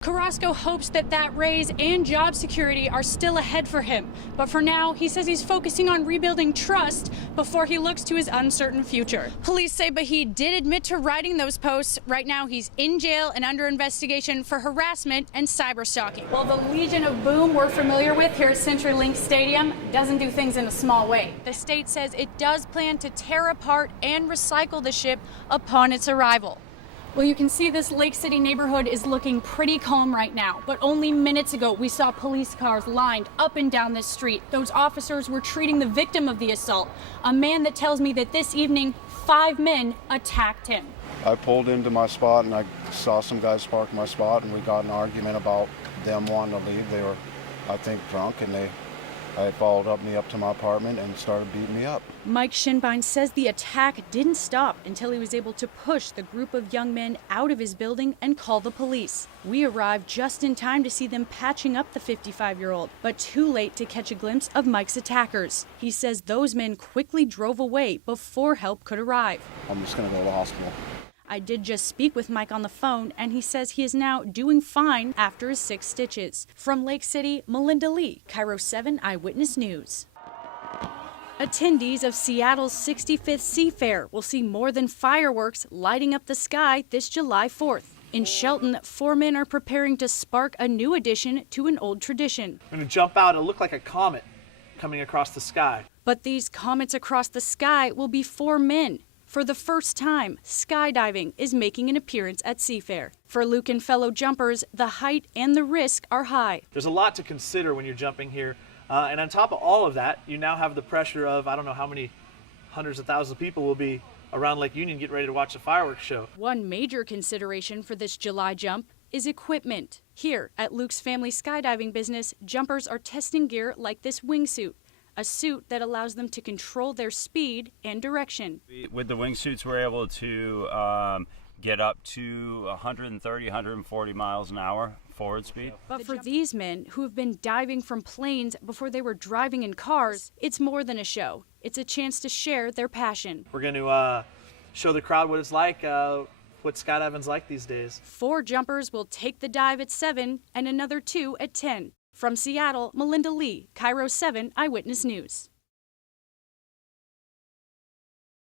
Carrasco hopes that raise and job security are still ahead for him. But for now, he says he's focusing on rebuilding trust before he looks to his uncertain future. Police say but he did admit to writing those posts. Right now, he's in jail and under investigation for harassment and cyber stalking. Well, the Legion of Boom we're familiar with here at CenturyLink Stadium doesn't do things in a small way. The state says it does plan to tear apart and recycle the ship upon its arrival. Well, you can see this Lake City neighborhood is looking pretty calm right now, but only minutes ago we saw police cars lined up and down this street. Those officers were treating the victim of the assault, a man that tells me that this evening 5 men attacked him. I pulled into my spot and I saw some guys park my spot, and we got an argument about them wanting to leave. They were, I think, drunk, and they followed me up to my apartment and started beating me up. Mike Shinbine says the attack didn't stop until he was able to push the group of young men out of his building and call the police. We arrived just in time to see them patching up the 55-year-old, but too late to catch a glimpse of Mike's attackers. He says those men quickly drove away before help could arrive. I'm just going to go to the hospital. I did just speak with Mike on the phone, and he says he is now doing fine after his 6 stitches. From Lake City, Melinda Lee, KIRO 7 Eyewitness News. Attendees of Seattle's 65th Seafair will see more than fireworks lighting up the sky this July 4th. In Shelton, 4 men are preparing to spark a new addition to an old tradition. I'm going to jump out. It'll look like a comet coming across the sky. But these comets across the sky will be 4 men. For the first time, skydiving is making an appearance at Seafair. For Luke and fellow jumpers, the height and the risk are high. There's a lot to consider when you're jumping here. And on top of all of that, you now have the pressure of, I don't know how many hundreds of thousands of people will be around Lake Union getting ready to watch the fireworks show. One major consideration for this July jump is equipment. Here at Luke's family skydiving business, jumpers are testing gear like this wingsuit, a suit that allows them to control their speed and direction. With the wingsuits, we're able to get up to 130, 140 miles an hour forward speed. But for these men who have been diving from planes before they were driving in cars, it's more than a show. It's a chance to share their passion. We're going to show the crowd what it's like, what skydiving's like these days. 4 jumpers will take the dive at 7 and another 2 at 10. From Seattle, Melinda Lee, KIRO 7 Eyewitness News.